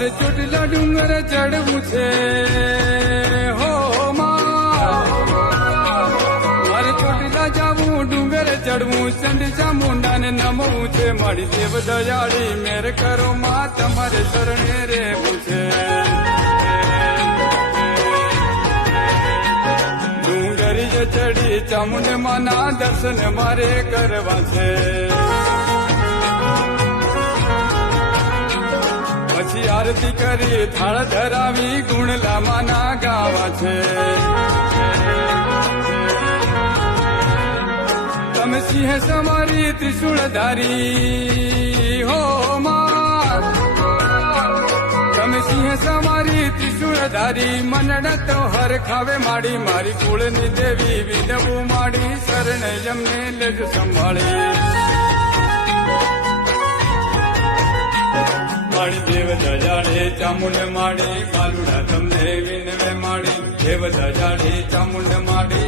મારે ચોટીલા ડુંગર ચડવું છે હો મારે ચોટીલા જાવું ડુંગર ચડવું ચંડી ચામુંડાને નમવું છે મારી દેવ દયાળી મેર કરો માં તમારે શરણે રહેવું છે ડુંગરી ચડી ચામુંડ માના દર્શન મારે કરવા છે પછી આરતી કરી થાળ ધરાવી ગુણલામાના ગાવા છે તમે સિંહ સવારી ત્રિશુળધારી હો માં તમે સિંહ સવારી ત્રિશુળધારી મનડ તો હર ખાવે માડી મારી કુળની દેવી વિનવું માડી શરણ એમને લેજ સંભાળી માડી દેવ દજાડે ચામુંડ માડી બાલુડા તમને વિનવે માડી દેવ દજાડે ચામુંડ માડી